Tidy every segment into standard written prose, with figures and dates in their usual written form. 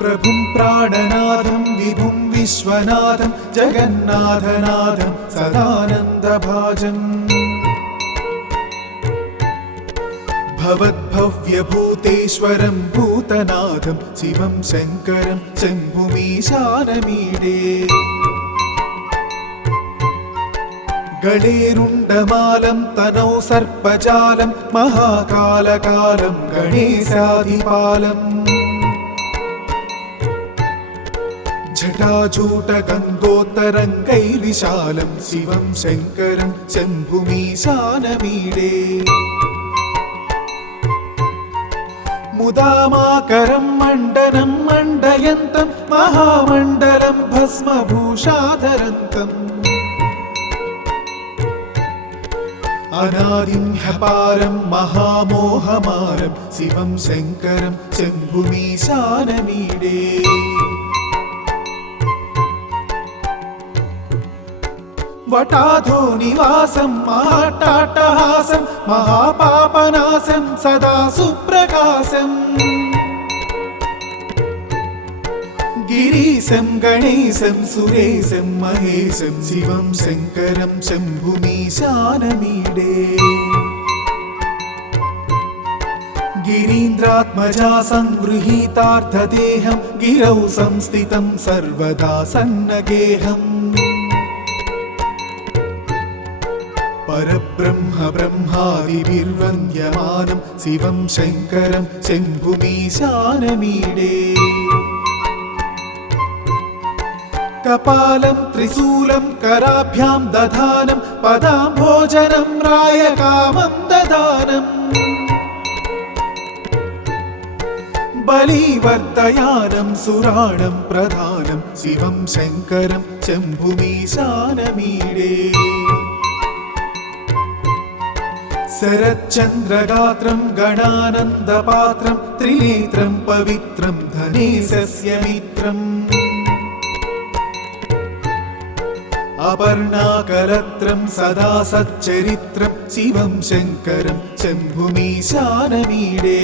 प्रभुं प्राणनाथं विभुं विश्वनाथं जगन्नाथनाथं सदानन्दभाजम् भवद्भव्यभूतेश्वरं भूतनाथं शिवं शङ्करं शम्भुमीशानमीडे गणेरुण्डमालं तनौ सर्पजालं महाकालकालं गणेशाधिपालम् जटाजूटगङ्गोत्तरङ्गैर्विशालं शिवं शङ्करं शम्भुमीशानमीडे मुदामाकरं मण्डनं मण्डयन्तं महामण्डलं भस्मभूषाधरन्तम् अनादिं ह्यपारं महामोहमारं शिवं शङ्करं शम्भुमीशानमीडे वटाधो निवासं महाट्टाट्टहासं महापापनाशं सदा सुप्रकाशम् गिरीशं गणेशं सुरेशं महेशं शिवं शङ्करं शम्भुमीशानमीडे गिरीन्द्रात्मजा संगृहीतार्थदेहं गिरौ संस्थितं सर्वदा सन्नगेहम् परब्रह्म ब्रह्मादिभिर्वन्द्यमानं शिवं शङ्करं शम्भुमीशानमीडे कपालं त्रिशूलं कराभ्यां दधानं पदाम्भोजनं रायकामं ददानम् बलिवर्धयानं सुराणं प्रधानं शिवं शङ्करं शम्भुमीशानमीडे शरच्चन्द्रगात्रं गणानन्दपात्रं त्रिनेत्रं पवित्रं धनेशस्य मित्रम् अपर्णाकलत्रं सदा सच्चरित्रं शिवं शङ्करं शम्भुमीशानमीडे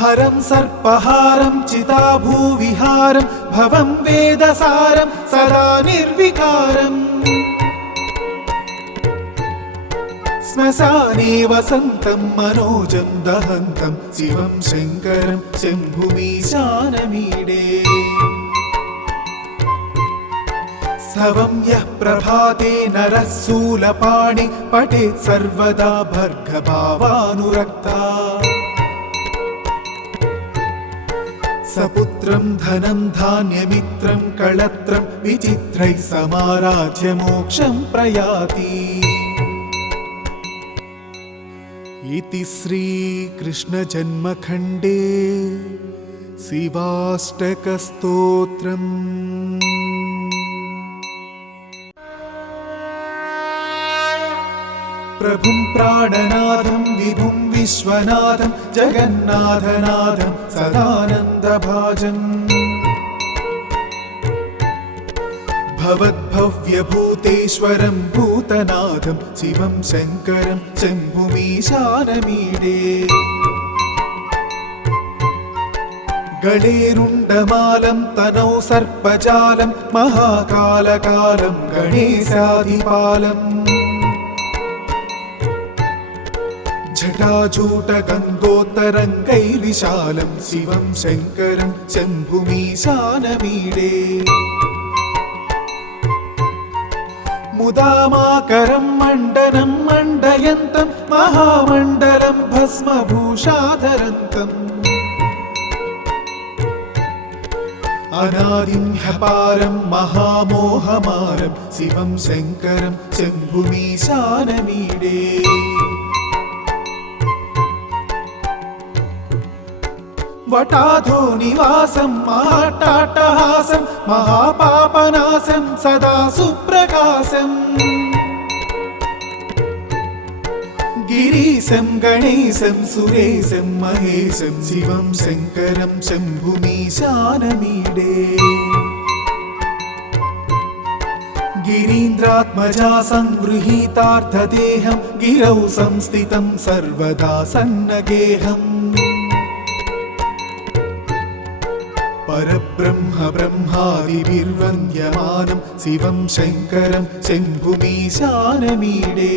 हरं सर्पहारं चिताभूविहारं भवं वेदसारं सदा निर्विकारम् श्मशाने वसन्तं मनोजं दहन्तं शिवं शङ्करं शम्भुमीशानमीडे स्तवं यः प्रभाते नरः शूलपाणि पठेत् सर्वदा भर्गभावानुरक्ता सपुत्रं धनं धान्यमित्रं कळत्रं विचित्रैः समाराध्य मोक्षं प्रयाति। इति श्रीकृष्णजन्मखण्डे शिवाष्टकस्तोत्रम्। प्रभुं प्राणनाथं विभुं विश्वनाथं जगन्नाथनाथं सदानन्दभाजम् भवद्भव्यभूतेश्वरं भूतनाथं शिवं शङ्करं शम्भुमीशानमीडे गणेरुण्डमालं तनौ सर्पजालं महाकालकालं गणेशाधिपालम् जटाजूटगङ्गोत्तरङ्गैर्विशालं शिवं शङ्करं शम्भुमीशानमीडे मुदामाकरं मण्डनं मण्डयन्तं महामण्डलं भस्मभूषाधरन्तम् अनादिं ह्यपारं महामोहमारं शिवं शङ्करं शम्भुमीशानमीडे वटाधो निवासं महाट्टाट्टहासं महापापनाशं सदा सुप्रकाशम् गिरीशं गणेशं सुरेशं महेशं शिवं शङ्करं शम्भुमीशानमीडे गिरीन्द्रात्मजा संगृहीतार्थदेहं गिरौ संस्थितं सर्वदा सन्नगेहम् परब्रह्म ब्रह्मादिभिर्वन्द्यमानं शिवं शङ्करं शम्भुमीशानमीडे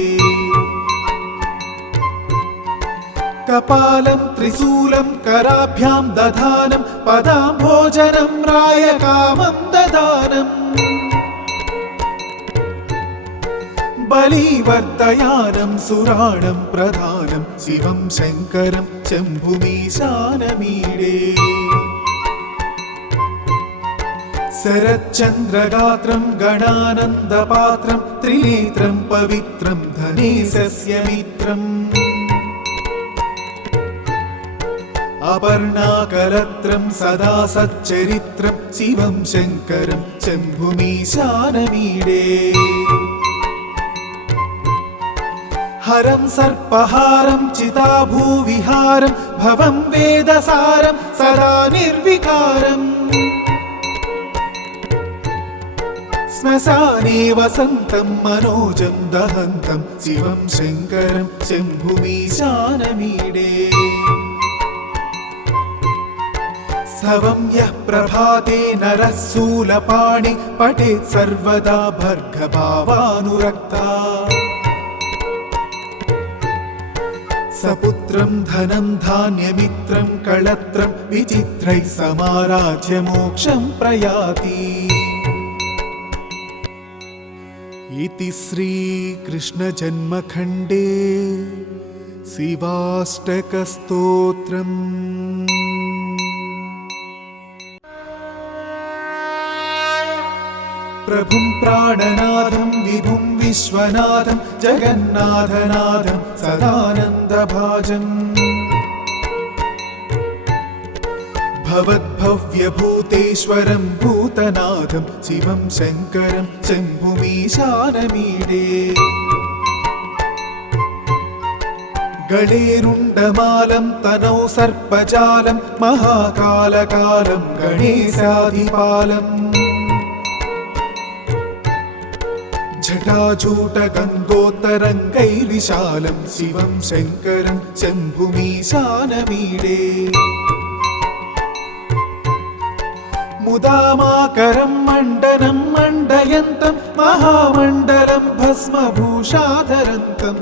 कपालं त्रिशूलं कराभ्यां दधानं पदाम्भोजनं रायकामं ददानम् बलिवर्धयानं सुराणं प्रधानं शिवं शङ्करं शम्भुमीशानमीडे शरच्चन्द्रगात्रं गणानन्दपात्रं त्रिनेत्रं पवित्रं धनेशस्य मित्रम् अपर्णाकलत्रं सदा सच्चरित्रं शिवं शङ्करं शम्भुमीशानमीडे हरं सर्पहारं चिताभूविहारं भवं वेदसारं सदा निर्विकारम् श्मशाने वसन्तं मनोजं दहन्तं शिवं शङ्करं शम्भुमीशानमीडे स्तवं यः प्रभाते नरः शूलपाणि पठेत् सर्वदा भर्गभावानुरक्ता सपुत्रं धनं धान्यमित्रं कळत्रं विचित्रैः समाराध्य मोक्षं प्रयाति इति श्रीकृष्णजन्मखण्डे शिवाष्टकस्तोत्रम् प्रभुं प्राणनाथं विभुं विश्वनाथं जगन्नाथनाथं सदानन्दभाजम् भवद्भव्यभूतेश्वरं भूतनाथं शिवं शङ्करं शम्भुमीशानमीडे गणेरुण्डमालं तनौ सर्पजालं महाकालकालं गणेशाधिपालम् जटाजूटगन्धोत्तरङ्गैर्विशालं शिवं शङ्करं शम्भुमीशानमीडे मुदामाकरं मण्डनं मण्डयन्तं महामण्डलं भस्मभूषाधरन्तम्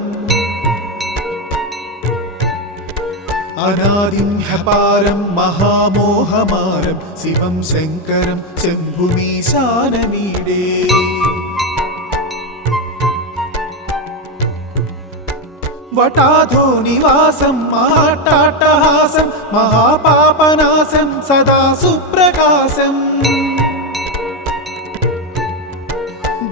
अनादिं ह्यपारं महामोहमारं शिवं शङ्करं शम्भुमीशानमीडे वटाधो निवासं महाट्टाट्टहासं महापापनाशं सदा सुप्रकाशम्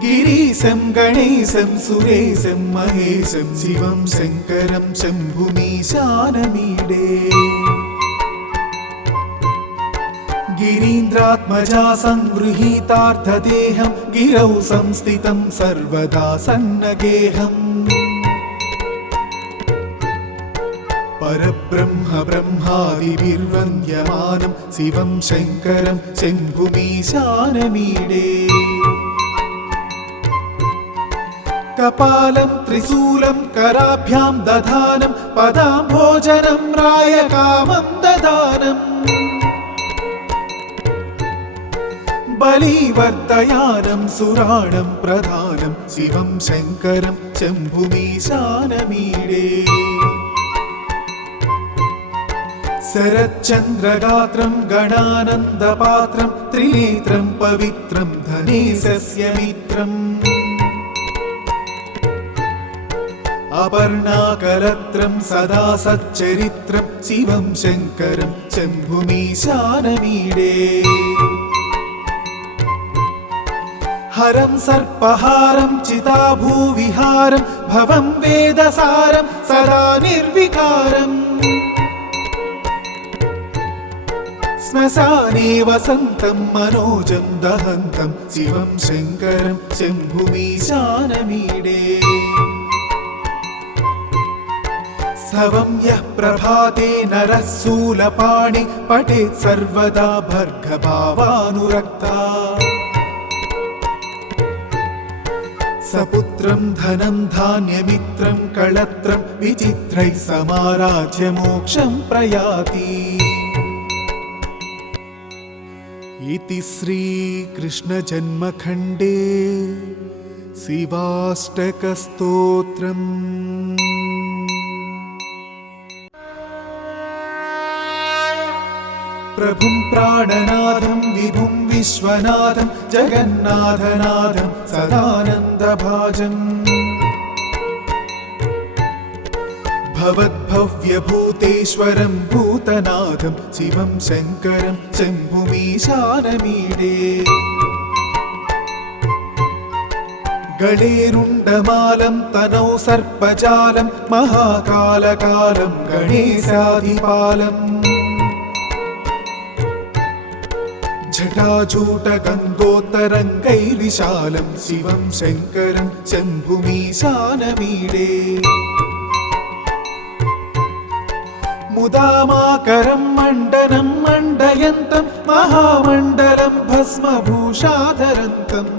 गिरीशं गणेशं सुरेशं महेशं शिवं शङ्करं शम्भुमीशानमीडे गिरीन्द्रात्मजा संगृहीतार्थदेहं गिरौ संस्थितं सर्वदा सन्नगेहम् परब्रह्म ब्रह्मादिभिर्वन्द्यमानं शिवं शङ्करं शम्भुमीशानमीडे कपालं त्रिशूलं कराभ्यां दधानं पदाम्भोजनं रायकामं ददानम् बलिवर्धयानं सुराणं प्रधानं शिवं शङ्करं शम्भुमीशानमीडे शरच्चन्द्रगात्रं गणानन्दपात्रं त्रिनेत्रं पवित्रं धनेशस्य मित्रम् अपर्णाकलत्रं सदा सच्चरित्रं शिवं शङ्करं शम्भुमीशानमीडे हरं सर्पहारं चिताभूविहारं भवं वेदसारं सदा निर्विकारम् श्मशाने वसन्तं मनोजं दहन्तं शिवं शङ्करं शम्भुमीशानमीडे स्तवं यः प्रभाते नरः शूलपाणि पठेत् सर्वदा भर्गभावानुरक्ता सपुत्रं धनं धान्यमित्रं कळत्रं विचित्रैः समाराध्य मोक्षं प्रयाति इति श्रीकृष्णजन्मखण्डे शिवाष्टकस्तोत्रम्। प्रभुं प्राणनाथं विभुं विश्वनाथं जगन्नाथनाथं सदानन्दभाजम् भवद्भव्यभूतेश्वरं भूतनाथं शिवं शङ्करं शम्भुमीशानमीडे गणेरुण्डमालं तनौ सर्पजालं महाकालकालं गणेशाधिपालम् जटाजूटगङ्गोत्तरङ्गैर्विशालं शिवं शङ्करं शम्भुमीशानमीडे मुदामाकरं मण्डनं मण्डयन्तं महामण्डलं भस्मभूषाधरन्तम्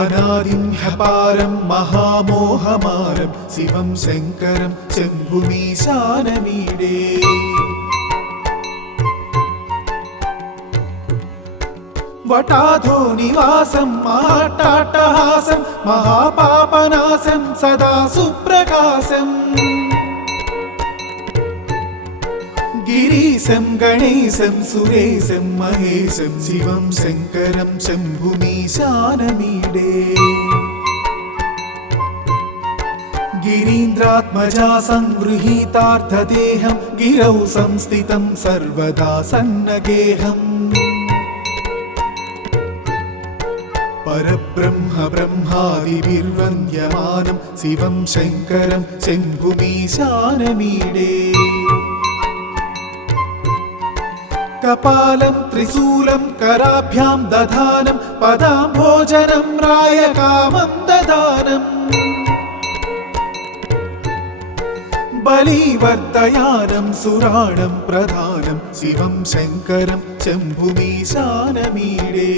अनादिं ह्यपारं महामोहमारं शिवं शङ्करं शम्भुमीशानमीडे वटाधो निवासं महाट्टाट्टहासं महापापनाशं सदा सुप्रकाशम् गिरीशं गणेशं सुरेशं महेशं शिवं शङ्करं शम्भुमीशानमीडे गिरीन्द्रात्मजा संगृहीतार्थदेहं गिरौ संस्थितं सर्वदा सन्नगेहम् परब्रह्म ब्रह्मादिभिर्वन्द्यमानं शिवं शङ्करं शम्भुमीशानमीडे कपालं त्रिशूलं कराभ्यां दधानं पदाम्भोजनं रायकामं ददानम् बलिवर्धयानं सुराणं प्रधानं शिवं शङ्करं शम्भुमीशानमीडे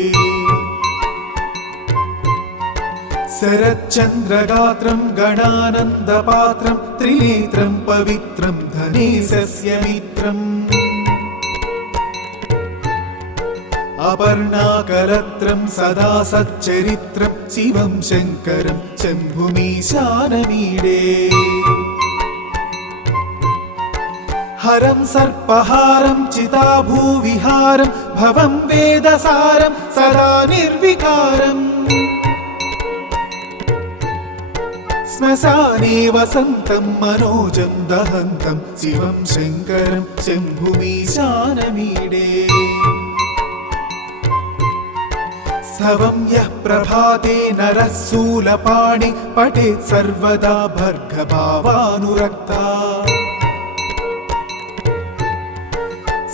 शरच्चन्द्रगात्रं गणानन्दपात्रं त्रिनेत्रं पवित्रं धनेशस्य मित्रम् अपर्णाकलत्रं सदा सच्चरित्रं शिवं शङ्करं शम्भुमीशानमीडे हरं सर्पहारं चिताभूविहारं भवं वेदसारं सदा निर्विकारम् श्मशाने वसन्तं मनोजं दहन्तं शिवं शङ्करं शम्भुमीशानमीडे स्तवं यः प्रभाते नरः शूलपाणि पठेत् सर्वदा भर्गभावानुरक्ता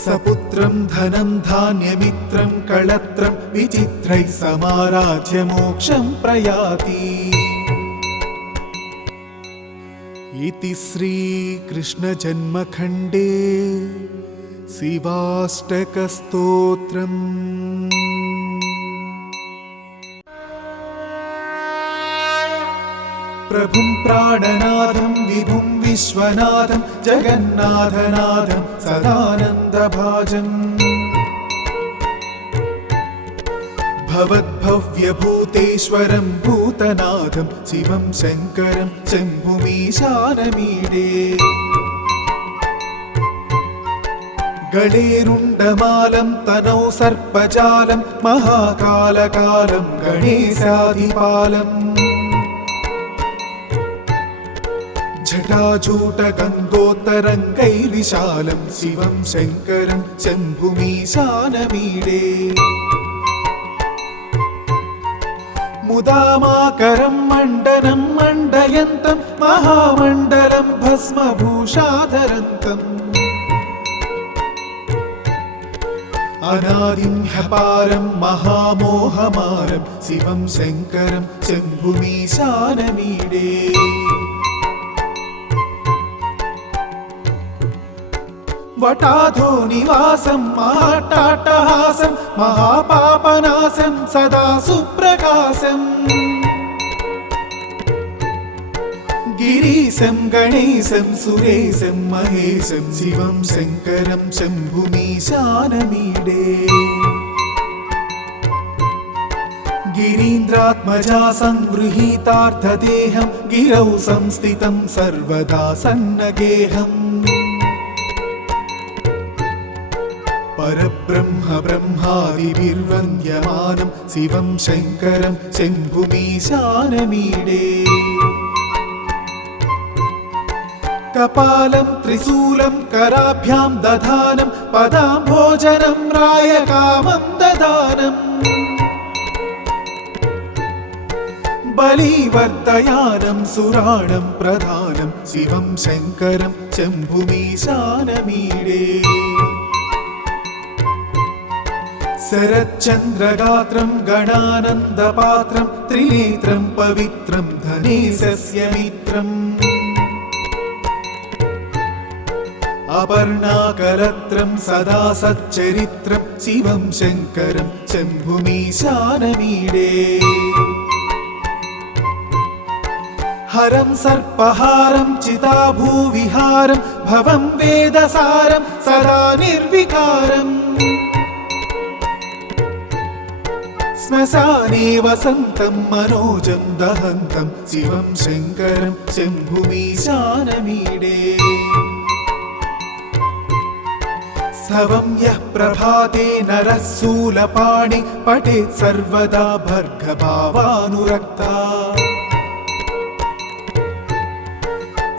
सपुत्रं धनं धान्यमित्रं कळत्रं विचित्रैः समाराध्य मोक्षं प्रयाति। इति श्रीकृष्णजन्मखण्डे शिवाष्टकस्तोत्रम्। प्रभुं प्राणनाथं विभुं विश्वनाथं जगन्नाथनाथं सदानन्दभाजम् भवद्भव्यभूतेश्वरं भूतनाथं शिवं शङ्करं शम्भुमीशानमीडे गणेरुण्डमालं तनौ सर्पजालं महाकालकालं गणेशाधिपालम् जटाजूटगङ्गोत्तरङ्गैर्विशालं शिवं शङ्करं शम्भुमीशानमीडे मुदामाकरं मण्डनं मण्डयन्तं महामण्डलं भस्मभूषाधरन्तम् अनादिं ह्यपारं महामोहमारं शिवं शङ्करं शम्भुमीशानमीडे वटाधो निवासं महाट्टाट्टहासं महापापनाशं सदा सुप्रकाशम् गिरीशं गणेशं सुरेशं महेशं शिवं शङ्करं शम्भुमीशानमीडे गिरीन्द्रात्मजा संगृहीतार्थदेहं गिरौ संस्थितं सर्वदा सन्नगेहम् परब्रह्म ब्रह्मादिभिर्वन्द्यमानं शिवं शङ्करं शम्भुमीशानमीडे कपालं त्रिशूलं कराभ्यां दधानं पदाम्भोजनं रायकामं ददानम् बलिवर्धयानं सुराणं प्रधानं शिवं शङ्करं शम्भुमीशानमीडे शरच्चन्द्रगात्रं गणानन्दपात्रं त्रिनेत्रं पवित्रं धनेशस्य मित्रम् अपर्णाकलत्रं सदा सच्चरित्रं शिवं शङ्करं शम्भुमीशानमीडे हरं सर्पहारं चिताभूविहारं भवं वेदसारं सदा निर्विकारम् श्मशाने वसन्तं मनोजं दहन्तं शिवं शङ्करं शम्भुमीशानमीडे स्तवं यः प्रभाते नरः शूलपाणि पठेत् सर्वदा भर्गभावानुरक्ता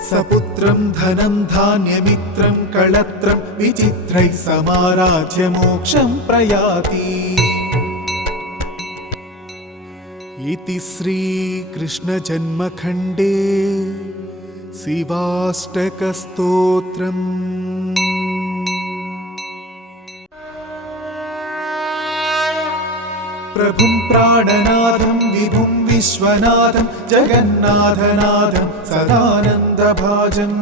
सपुत्रं धनं धान्यमित्रं कळत्रं विचित्रैः समाराध्य मोक्षं प्रयाति इति श्रीकृष्णजन्मखण्डे शिवाष्टकस्तोत्रम् प्रभुं प्राणनाथं विभुं विश्वनाथं जगन्नाथनाथं सदानन्दभाजम्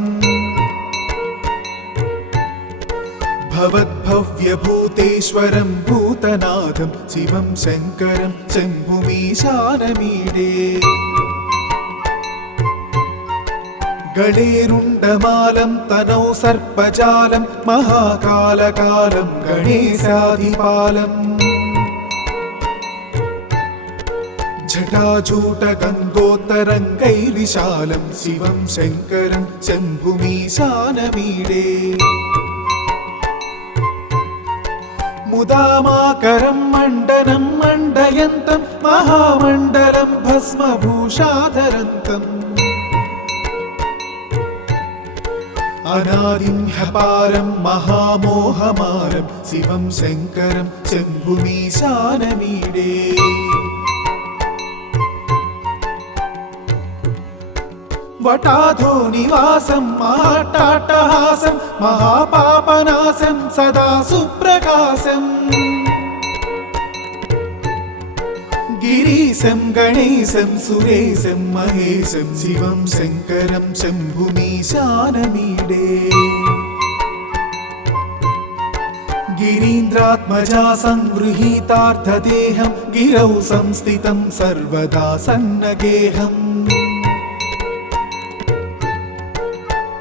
भवद्भव्यभूतेश्वरं भूतनाथं शिवं शङ्करं शम्भुमीशानमीडे गणेरुण्डमालं तनौ सर्पजालं महाकालकालं गणेशाधिपालम् जटाजूटगङ्गोत्तरङ्गैर्विशालं शिवं शङ्करं शम्भुमीशानमीडे मुदामाकरं मण्डनं मण्डयन्तं महामण्डलं भस्मभूषाधरन्तम् अनादिं ह्यपारं महामोहमारं शिवं शङ्करं शम्भुमीशानमीडे वटाधो निवासं महाट्टाट्टहासं महापापनाशं सदा सुप्रकाशम् गिरीशं गणेशं सुरेशं महेशं शिवं शङ्करं शम्भुमीशानमीडे गिरीन्द्रात्मजा संगृहीतार्थदेहं गिरौ संस्थितं सर्वदा सन्नगेहम्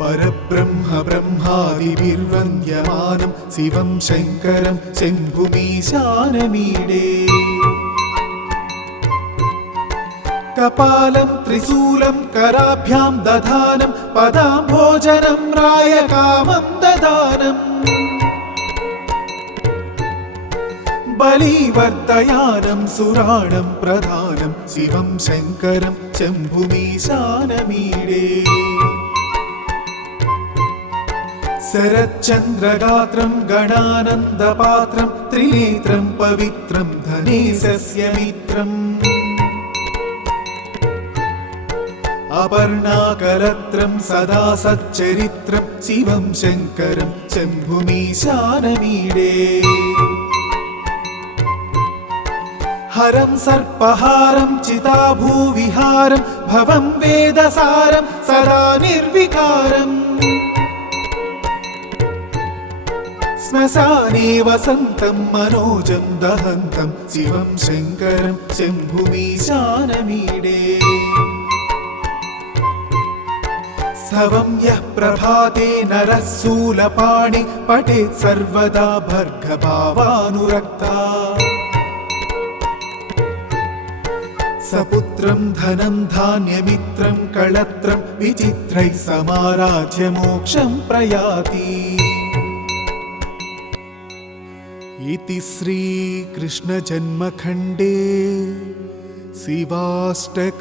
परब्रह्म ब्रह्मादिभिर्वन्द्यमानं शिवं शङ्करं शम्भुमीशानमीडे कपालं त्रिशूलं कराभ्यां दधानं पदाम्भोजनं रायकामं ददानम् बलिवर्धयानं सुराणं प्रधानं शिवं शङ्करं शम्भुमीशानमीडे शरच्चन्द्रगात्रं गणानन्दपात्रं त्रिनेत्रं पवित्रं धनेशस्य मित्रम् अपर्णाकलत्रं सदा सच्चरित्रं शिवं शङ्करं शम्भुमीशानमीडे हरं सर्पहारं चिताभूविहारं भवं वेदसारं सदा निर्विकारम् श्मशाने वसन्तं मनोजं दहन्तं शिवं शङ्करं शम्भुमीशानमीडे स्तवं यः प्रभाते नरः शूलपाणि पठेत् सर्वदा भर्गभावानुरक्ता सपुत्रं धनं धान्यमित्रं कळत्रं विचित्रैः समाराध्य मोक्षं प्रयाति। इति श्रीकृष्णजन्मखण्डे शिवाष्टकस्तोत्रम्।